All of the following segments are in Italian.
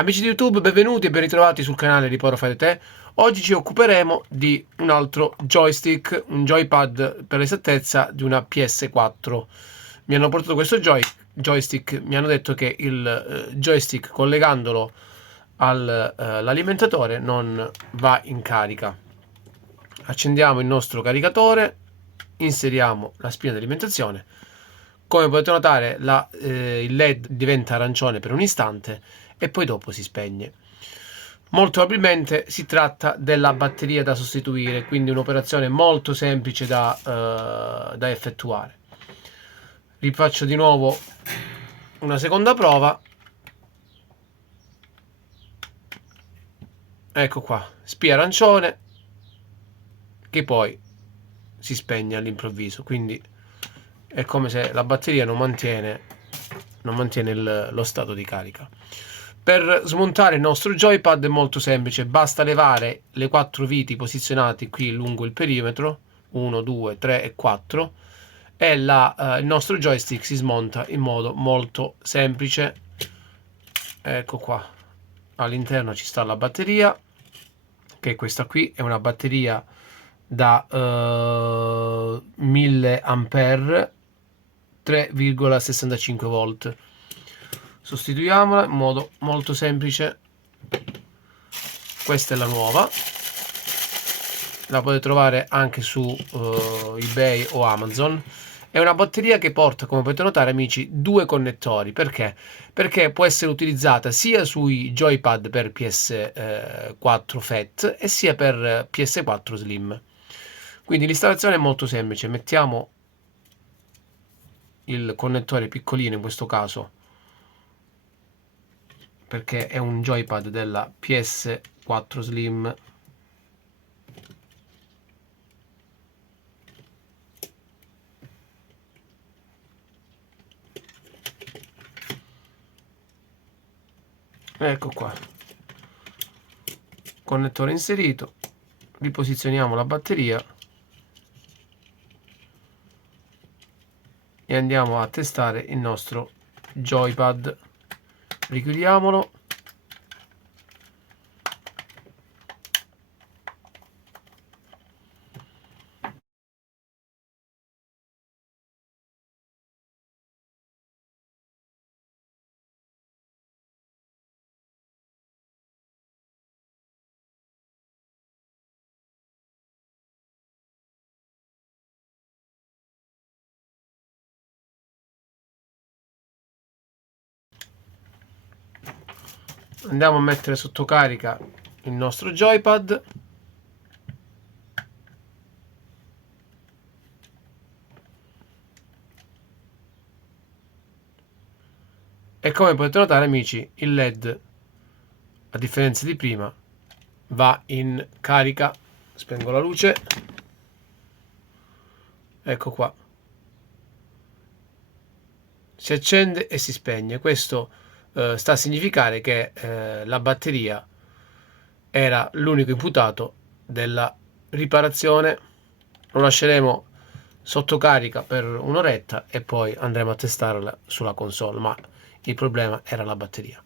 Amici di YouTube, benvenuti e ben ritrovati sul canale Riparo Fai da Te. Oggi ci occuperemo di un altro joystick, un joypad per l'esattezza di una PS4. Mi hanno portato questo joystick, mi hanno detto che il joystick collegandolo all'alimentatore non va in carica. Accendiamo il nostro caricatore, inseriamo la spina di alimentazione. Come potete notare il LED diventa arancione per un istante e poi dopo si spegne. Molto probabilmente si tratta della batteria da sostituire, quindi un'operazione molto semplice da effettuare. Rifaccio di nuovo una seconda prova. Ecco qua, spia arancione che poi si spegne all'improvviso, quindi è come se la batteria non mantiene lo stato di carica. Per smontare il nostro joypad è molto semplice, basta levare le 4 viti posizionate qui lungo il perimetro, 1, 2, 3 e 4, e il nostro joystick si smonta in modo molto semplice. Ecco qua, all'interno ci sta la batteria, che questa qui è una batteria da 1000 ampere, 3,65 volt. Sostituiamola in modo molto semplice. Questa è la nuova, la potete trovare anche su eBay o Amazon. È una batteria che porta, come potete notare amici, due connettori. Perché? Perché può essere utilizzata sia sui joypad per PS4 Fat e sia per PS4 Slim. Quindi l'installazione è molto semplice. Mettiamo il connettore piccolino in questo caso, perché è un joypad della PS4 Slim. Ecco qua, connettore inserito, riposizioniamo la batteria e andiamo a testare il nostro joypad. Richiudiamolo. Andiamo a mettere sotto carica il nostro joypad. E come potete notare amici, il LED, a differenza di prima, va in carica. Spengo la luce. Ecco qua, si accende e si spegne. Questo sta a significare che la batteria era l'unico imputato della riparazione. Lo lasceremo sotto carica per un'oretta e poi andremo a testarla sulla console, ma il problema era la batteria.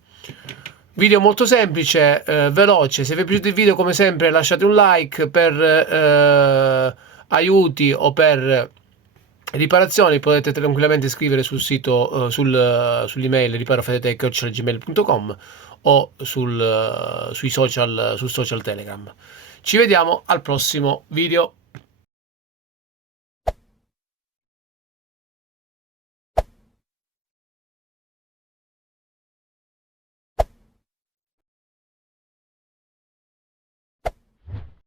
Video molto semplice, veloce. Se vi è piaciuto il video, come sempre lasciate un like. Per aiuti o per riparazioni potete tranquillamente scrivere sul sito, sull'email riparofedetech@gmail.com o sul social Telegram. Ci vediamo al prossimo video.